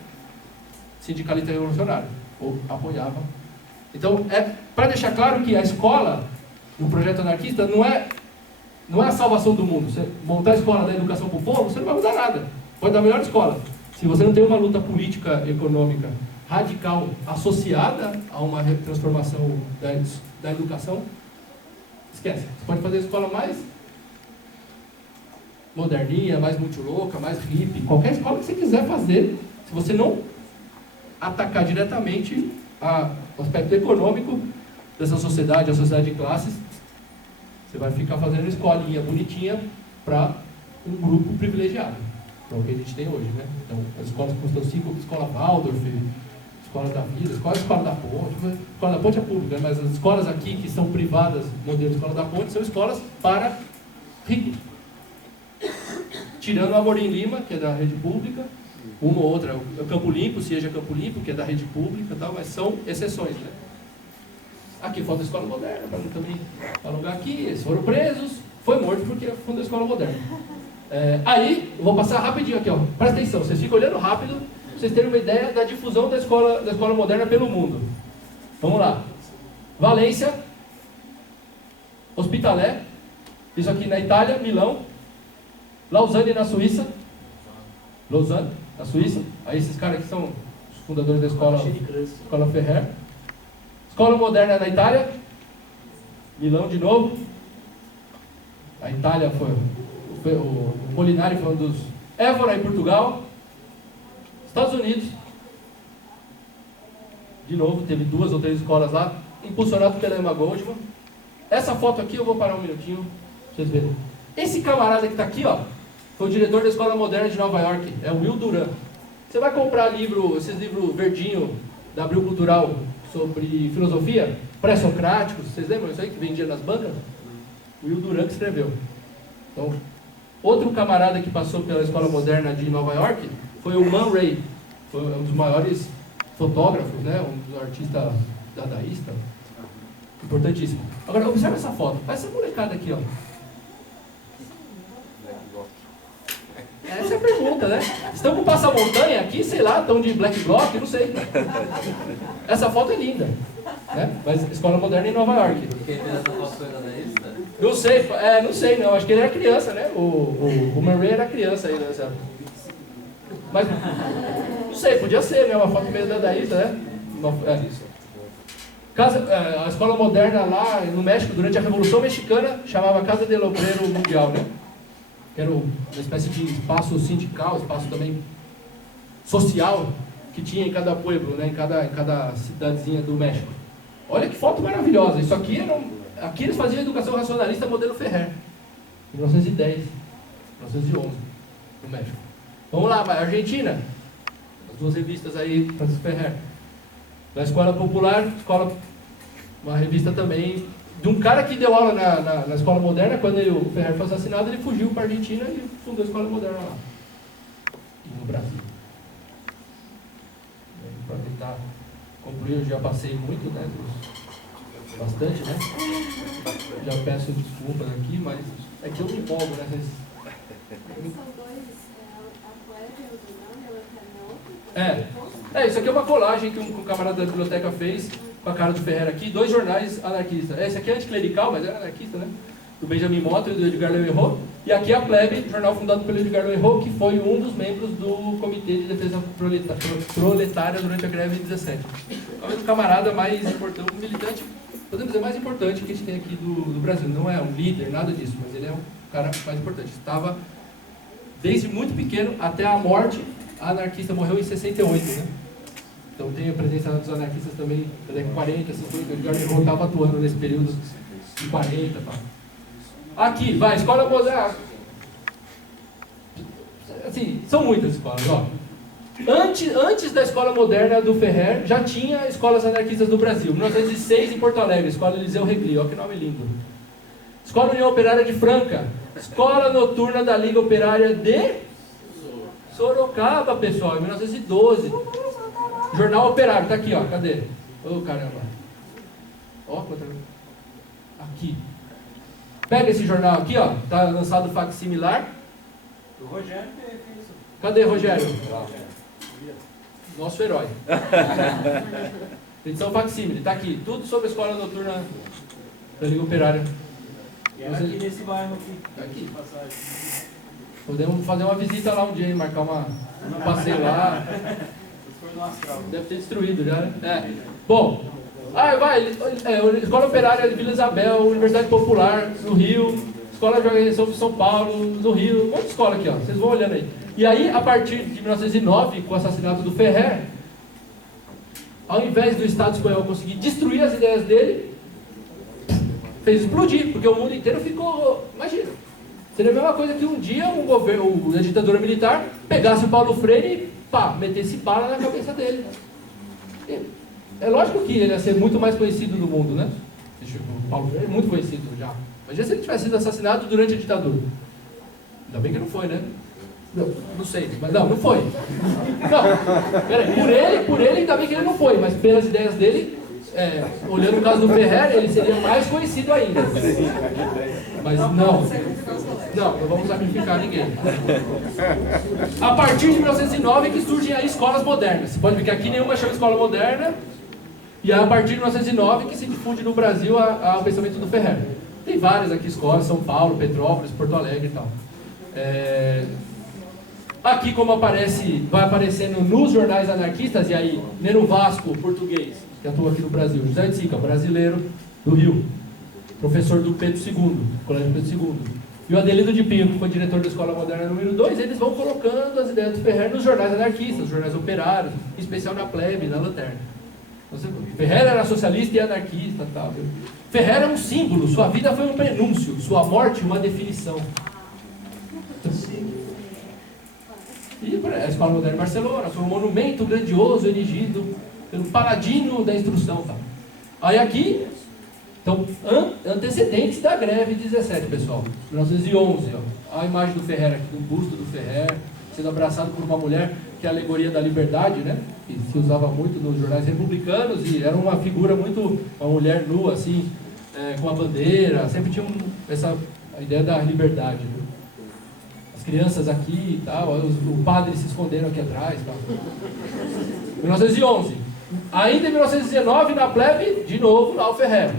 sindicalista revolucionário, ou apoiava. Então, para deixar claro que a escola, no projeto anarquista, não é a salvação do mundo. Você montar a escola da educação para o povo, você não vai mudar nada. Pode dar a melhor escola. Se você não tem uma luta política, econômica, radical, associada a uma transformação da educação, esquece. Você pode fazer a escola mais moderninha, mais multilouca, mais hippie, qualquer escola que você quiser fazer, se você não atacar diretamente o aspecto econômico dessa sociedade, a sociedade de classes, você vai ficar fazendo escolinha bonitinha para um grupo privilegiado, que é o que a gente tem hoje, né? Então, as escolas que custam 5, escola Waldorf, escolas da vida, escola da ponte. Escola da ponte é pública, mas as escolas aqui que são privadas, modelo escola da ponte, são escolas para ricos. Tirando o Amorim Lima, que é da rede pública, uma ou outra, o Campo Limpo, seja Campo Limpo, que é da rede pública, tal, mas são exceções, né? Aqui falta a escola moderna, para também alugar aqui, eles foram presos, foi morto porque fundou a escola moderna. Aí, eu vou passar rapidinho aqui, ó. Presta atenção, vocês ficam olhando rápido, para vocês terem uma ideia da difusão da escola moderna pelo mundo. Vamos lá. Valência, Hospitalet, isso aqui na Itália, Milão, Lausanne na Suíça, Lausanne, na Suíça, aí esses caras aqui são os fundadores da escola Ferrer. Escola moderna na Itália, Milão de novo, a Itália foi o Molinari foi um dos... Évora em Portugal, Estados Unidos, de novo, teve 2 ou 3 escolas lá, impulsionado pela Emma Goldman. Essa foto aqui, eu vou parar um minutinho, pra vocês verem. Esse camarada que está aqui, ó, foi o diretor da Escola Moderna de Nova York, é o Will Duran. Você vai comprar esses livros verdinho da Abril Cultural sobre filosofia, pré-socráticos, vocês lembram isso aí que vendia nas bancas? O Will Duran que escreveu. Então, outro camarada que passou pela Escola Moderna de Nova York foi o Man Ray, foi um dos maiores fotógrafos, né? Um dos artistas dadaístas, importantíssimo. Agora, observe essa foto, essa molecada aqui, ó. Essa é a pergunta, né? Estão com passamontanha aqui, sei lá, estão de black bloc, não sei. Essa foto é linda, né? Mas escola moderna em Nova York. Quem fez essa foto foi dadaísta? Não sei, não sei não, acho que ele era criança, né? O Murray era criança aí nessa época. Mas, não sei, podia ser, né? Uma foto meio dadaísta, né? A escola moderna lá no México, durante a Revolução Mexicana, chamava Casa del Obrero Mundial, né? Que era uma espécie de espaço sindical, espaço também social, que tinha em cada pueblo, né? em cada cidadezinha do México. Olha que foto maravilhosa, isso aqui aqui eles faziam educação racionalista modelo Ferrer, em 1910, 1911, no México. Vamos lá, Argentina, as 2 revistas aí, Francisco Ferrer. Da Escola Popular, uma revista também, de um cara que deu aula na Escola Moderna. Quando o Ferrer foi assassinado, ele fugiu para a Argentina e fundou a Escola Moderna lá, e no Brasil. Para tentar concluir, eu já passei muito, né? Bastante, né? Já peço desculpas aqui, mas é que eu me empolgo, né? São 2, a Plebe e o Duran, ela é outro. Isso aqui é uma colagem que um camarada da biblioteca fez com a cara do Ferrer aqui, 2 jornais anarquistas. Esse aqui é anticlerical, mas é anarquista, né? Do Benjamin Motta e do Edgar Leverreau. E aqui é a Plebe, jornal fundado pelo Edgar Leverreau, que foi um dos membros do Comitê de Defesa Proletária durante a greve de 17. Talvez o camarada mais importante, um militante, podemos dizer, mais importante que a gente tem aqui do Brasil. Não é um líder, nada disso, mas ele é um cara mais importante. Estava desde muito pequeno até a morte. A anarquista morreu em 68, né? Então tem a presença dos anarquistas também, da década de 40, 50, o Edgar Leverreau estava atuando nesse período de 40, tá? Aqui, vai, escola moderna. Assim, são muitas escolas, ó. Antes da escola moderna do Ferrer, já tinha escolas anarquistas no Brasil. 1906 em Porto Alegre, Escola Eliseu Regli, olha que nome lindo. Escola União Operária de Franca, Escola Noturna da Liga Operária de Sorocaba, pessoal, em 1912. Jornal Operário, tá aqui, ó, cadê? Ô, caramba. Ó, aqui. Pega esse jornal aqui, ó, tá lançado facsimilar. O Rogério fez isso. Cadê, Rogério? Nosso herói. Edição facsímile, tá aqui. Tudo sobre a escola noturna da Liga Operária. E é aqui nesse bairro aqui. Tá aqui. Podemos fazer uma visita lá um dia, hein? Marcar um passeio lá. Deve ter destruído já, né? Bom, Escola Operária de Vila Isabel, Universidade Popular no Rio, Escola de Organização de São Paulo no Rio, um monte de escola aqui, ó. Vocês vão olhando aí. E aí, a partir de 1909, com o assassinato do Ferrer, ao invés do Estado espanhol conseguir destruir as ideias dele, fez explodir, porque o mundo inteiro ficou... Imagina, seria a mesma coisa que um dia um governo, a ditadura militar, pegasse o Paulo Freire e metesse bala na cabeça dele. É lógico que ele ia ser muito mais conhecido no mundo, né? O Paulo Freire é muito conhecido já. Imagina se ele tivesse sido assassinado durante a ditadura. Ainda bem que não foi, né? Não sei, mas não foi. Não, peraí, por ele ainda bem que ele não foi, mas pelas ideias dele, olhando o caso do Ferrer, ele seria mais conhecido ainda. Mas não vamos sacrificar ninguém. A partir de 1909 que surgem aí escolas modernas. Você pode ver que aqui nenhuma chama escola moderna, e é a partir de 1909 que se difunde no Brasil o pensamento do Ferrer. Tem várias aqui escolas, São Paulo, Petrópolis, Porto Alegre e tal. Aqui como vai aparecendo nos jornais anarquistas, e aí, Nero Vasco, português, que atua aqui no Brasil, José de Sica, brasileiro do Rio, professor do Pedro II, Colégio Pedro II, e o Adelino de Pinho, que foi diretor da Escola Moderna número 2, eles vão colocando as ideias do Ferrer nos jornais anarquistas, jornais operários, em especial na Plebe, na Lanterna. Ferrer era socialista e anarquista, tal. Ferrer é um símbolo, sua vida foi um prenúncio, sua morte uma definição. E a Escola Moderna de Barcelona foi um monumento grandioso erigido pelo paladino da instrução, tal. Aí aqui, então, antecedentes da greve de 17, pessoal, 1911, ó. A imagem do Ferrer aqui, do busto do Ferrer, sendo abraçado por uma mulher, que é a alegoria da liberdade, né? Que se usava muito nos jornais republicanos, e era uma figura muito, uma mulher nua, assim, com a bandeira, sempre tinha a ideia da liberdade, né? As crianças aqui e tal, o padre se escondendo aqui atrás e tal. 1911. Ainda em 1919, na Plebe, de novo, lá o Ferrer.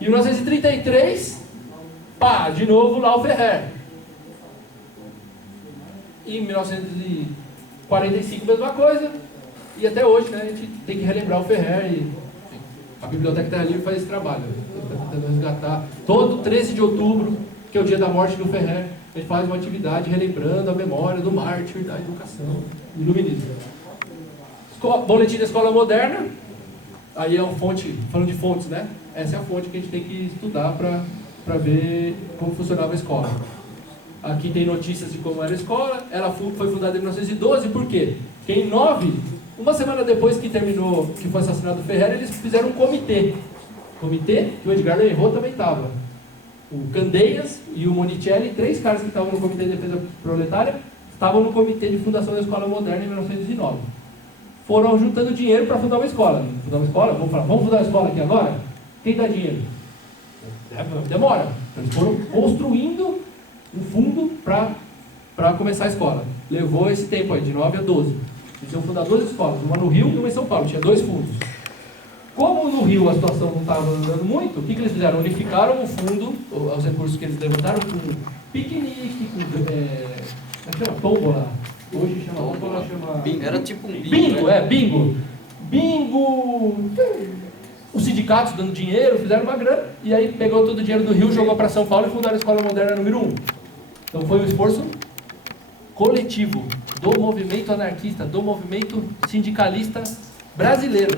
Em 1933, de novo lá o Ferrer. Em 1945, mesma coisa. E até hoje, né, a gente tem que relembrar o Ferrer. E a Biblioteca Terra Livre faz esse trabalho. Tentando resgatar. Todo 13 de outubro, que é o dia da morte do Ferrer, a gente faz uma atividade relembrando a memória do mártir da educação, do iluminismo. Boletim da Escola Moderna. Aí é uma fonte, falando de fontes, né? Essa é a fonte que a gente tem que estudar para ver como funcionava a escola. Aqui tem notícias de como era a escola. Ela foi fundada em 1912, por quê? Porque em 9, uma semana depois que terminou, que foi assassinado o Ferrer, eles fizeram um comitê. Comitê que o Edgar Leirot também estava. O Candeias e o Monicelli, 3 caras que estavam no Comitê de Defesa Proletária, estavam no Comitê de Fundação da Escola Moderna em 1909. Foram juntando dinheiro para fundar uma escola. Fundar uma escola? Vamos fundar uma escola aqui agora? Quem dá dinheiro? Demora. Então, eles foram construindo um fundo para começar a escola. Levou esse tempo aí, de 9 a 12. Eles iam fundar 2 escolas, uma no Rio e uma em São Paulo. Tinha 2 fundos. Como no Rio a situação não estava andando muito, o que eles fizeram? Unificaram o fundo, os recursos que eles levantaram, com piquenique, com chama tómbola. Hoje chama tómbola, chama... Era tipo um bingo. Bingo, né? Bingo. Bingo. Os sindicatos dando dinheiro, fizeram uma grana, e aí pegou todo o dinheiro do Rio, jogou para São Paulo e fundaram a Escola Moderna número 1. Então foi um esforço coletivo do movimento anarquista, do movimento sindicalista brasileiro,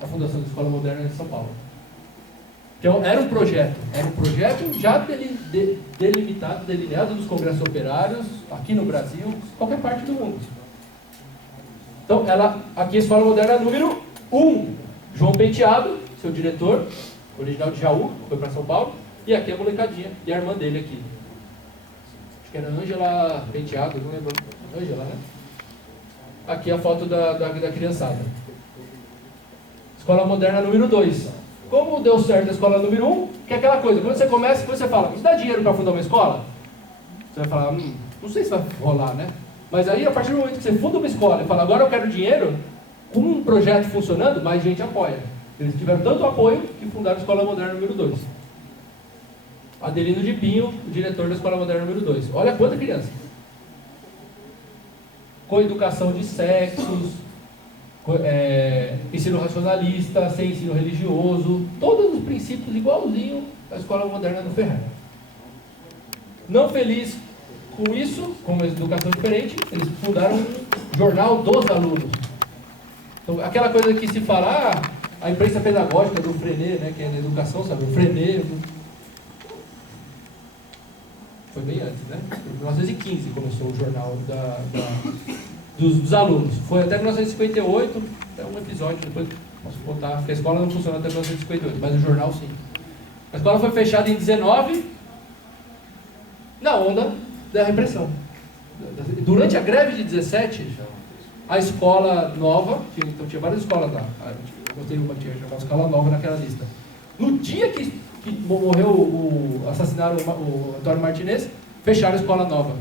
a fundação da Escola Moderna de São Paulo. Então era um projeto já delineado nos congressos operários, aqui no Brasil, qualquer parte do mundo. Então aqui a Escola Moderna número 1, João Penteado, seu diretor, original de Jaú, foi para São Paulo, e aqui a molecadinha, e a irmã dele aqui. Acho que era Ângela Penteado, não lembro. Ângela, né? Aqui a foto da criançada. Escola Moderna número 2. Como deu certo a escola número 1, que é aquela coisa, quando você começa, você fala, me dá dinheiro para fundar uma escola? Você vai falar, não sei se vai rolar, né? Mas aí, a partir do momento que você funda uma escola e fala, agora eu quero dinheiro, com um projeto funcionando, mais gente apoia. Eles tiveram tanto apoio que fundaram a Escola Moderna número 2. Adelino de Pinho, o diretor da Escola Moderna número 2. Olha quanta criança. Com educação de sexos, ensino racionalista, sem ensino religioso, todos os princípios igualzinho à Escola Moderna do Ferrer. Não feliz com isso, com uma educação diferente, eles fundaram um jornal dos alunos. Então, aquela coisa que se fala, a imprensa pedagógica do Frenet, né, que é na educação, sabe? O Frenet foi bem antes, né? Em 1915 começou o jornal dos alunos. Foi até 1958, é um episódio, depois posso contar, porque a escola não funciona até 1958, mas o jornal sim. A escola foi fechada em 19, na onda da repressão. Durante a greve de 17, a escola nova, então tinha várias escolas lá, eu tenho uma escola nova naquela lista. No dia que morreu, assassinaram o Antônio Martinez, fecharam a escola nova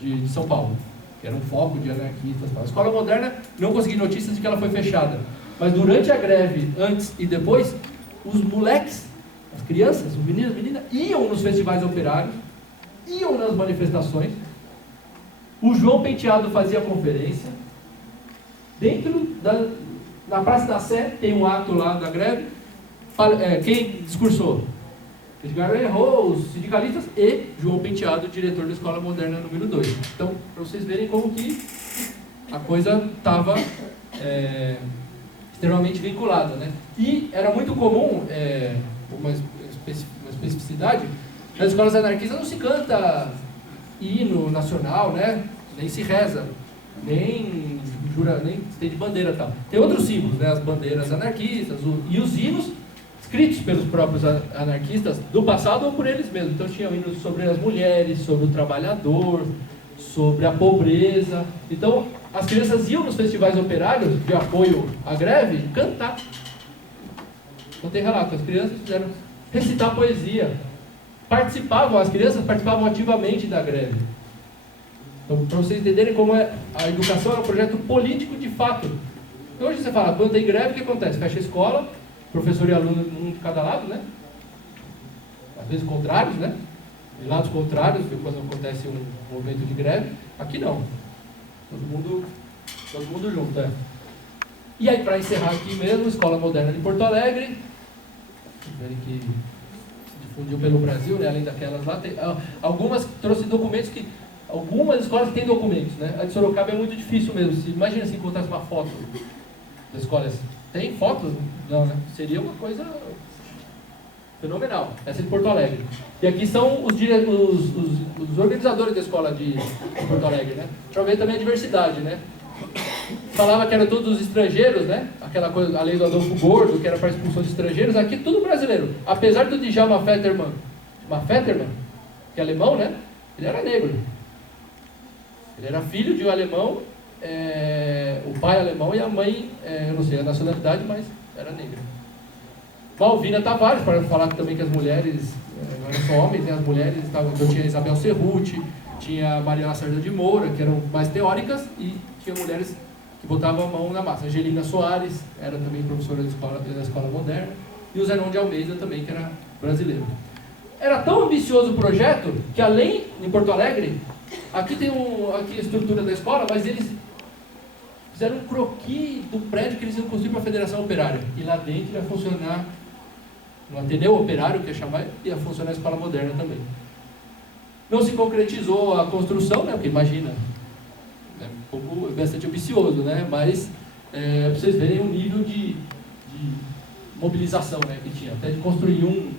de São Paulo, que era um foco de anarquistas. A escola moderna, não consegui notícias de que ela foi fechada, mas durante a greve, antes e depois, os moleques, as crianças, os meninos e meninas, iam nos festivais operários, iam nas manifestações. O João Penteado fazia conferência. Na Praça da Sé tem um ato lá da greve. Quem discursou? Edgar errou, os sindicalistas e João Penteado, diretor da Escola Moderna número 2. Então, para vocês verem como que a coisa estava extremamente vinculada, né? E era muito comum, uma especificidade, nas escolas anarquistas não se canta hino nacional, né? Nem se reza, nem tem de bandeira e tal. Tem outros símbolos, né? As bandeiras anarquistas e os hinos escritos pelos próprios anarquistas do passado ou por eles mesmos. Então tinha hinos sobre as mulheres, sobre o trabalhador, sobre a pobreza. Então as crianças iam nos festivais operários de apoio à greve cantar. Não tem relato, as crianças fizeram recitar poesia. As crianças participavam ativamente da greve. Então, para vocês entenderem como a educação é um projeto político de fato. Então, hoje você fala, quando tem greve, o que acontece? Fecha a escola, professor e aluno, um de cada lado, né? Às vezes contrários, né? De lados contrários, quando acontece um movimento de greve. Aqui não. Todo mundo junto, E aí, para encerrar aqui mesmo, Escola Moderna de Porto Alegre, que se difundiu pelo Brasil, né? Além daquelas lá, tem, algumas trouxe documentos que... Algumas escolas têm documentos, né? A de Sorocaba é muito difícil mesmo. Imagina se encontrasse uma foto da escola. Tem fotos? Não, né? Seria uma coisa fenomenal. Essa é de Porto Alegre. E aqui são os organizadores da escola de Porto Alegre, né? Para ver também a diversidade, né? Falava que eram todos estrangeiros, né? Aquela coisa, a lei do Adolfo Gordo, que era para expulsão de estrangeiros. Aqui tudo brasileiro. Apesar do Djalma Fetterman, que é alemão, né? Ele era negro. Ele era filho de um alemão, o pai alemão e a mãe, eu não sei a nacionalidade, mas era negra. Malvina Tavares, para falar também que as mulheres, não eram só homens, né? As mulheres estavam, então tinha Isabel Cerruti, tinha Maria Lacerda de Moura, que eram mais teóricas, e tinha mulheres que botavam a mão na massa. Angelina Soares era também professora da escola moderna, e o Zenon de Almeida também, que era brasileiro. Era tão ambicioso o projeto que além, em Porto Alegre, aqui tem aqui a estrutura da escola, mas eles fizeram um croquis do prédio que eles iam construir para a Federação Operária. E lá dentro ia funcionar um Ateneu Operário, que ia chamar, ia funcionar a escola moderna também. Não se concretizou a construção, né? Porque imagina, é um pouco bastante ambicioso, né? Mas para vocês verem o nível de mobilização, né, que tinha, até de construir um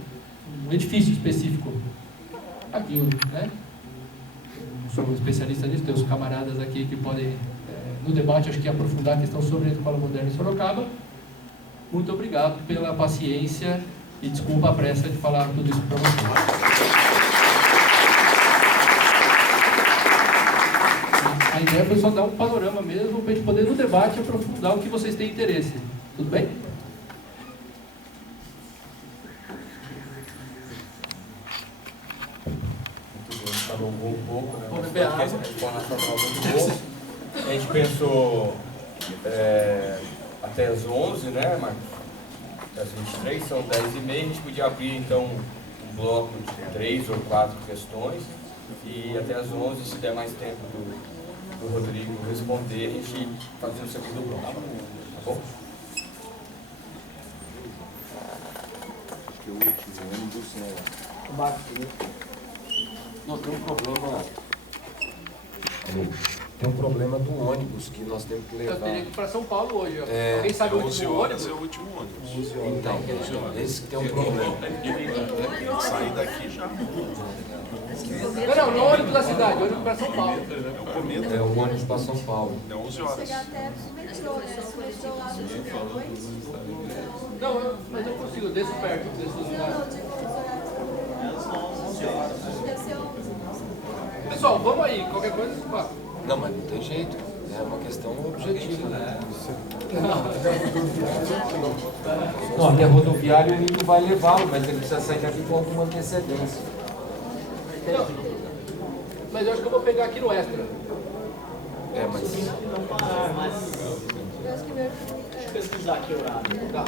edifício específico. Aqui, né? Sou um especialista nisso, tem os camaradas aqui que podem, no debate, acho que aprofundar a questão sobre a escola moderna em Sorocaba. Muito obrigado pela paciência e desculpa a pressa de falar tudo isso para vocês. A ideia foi só dar um panorama mesmo, para a gente poder, no debate, aprofundar o que vocês têm interesse. Tudo bem? Um pouco, né? A Escola Nacional muito bom. A gente pensou até as 11, né, Marcos? Às 23, são 10h30. A gente podia abrir, então, um bloco de 3 ou 4 questões. E até as 11, se der mais tempo do Rodrigo responder, a gente faz um segundo bloco. Tá bom? Acho que o último ônibus é o Marcos. Não, tem um problema. Tem um problema do ônibus que nós temos que levar. Eu teria que ir para São Paulo hoje. Ó. Alguém sabe o último ônibus? É o último ônibus. Então, esse que tem um problema. Sair daqui já. Não, não ônibus da cidade, ônibus para São Paulo. É o ônibus para São Paulo. Chegar até o metrô, né? Se o metrô lá das 8. Não, mas eu consigo, eu desço perto desses Não, lugares. não, digo os horários. Deve ser 11. Pessoal, vamos aí, qualquer coisa. Pá. Não, mas não tem jeito. É uma questão objetiva, né? Não, até rodoviário o Nito vai levá-lo, mas ele precisa sair daqui com alguma antecedência. Não, mas eu acho que eu vou pegar aqui no Extra. É, mas... Eu acho que meu. Deixa eu pesquisar aqui o horário. Tá.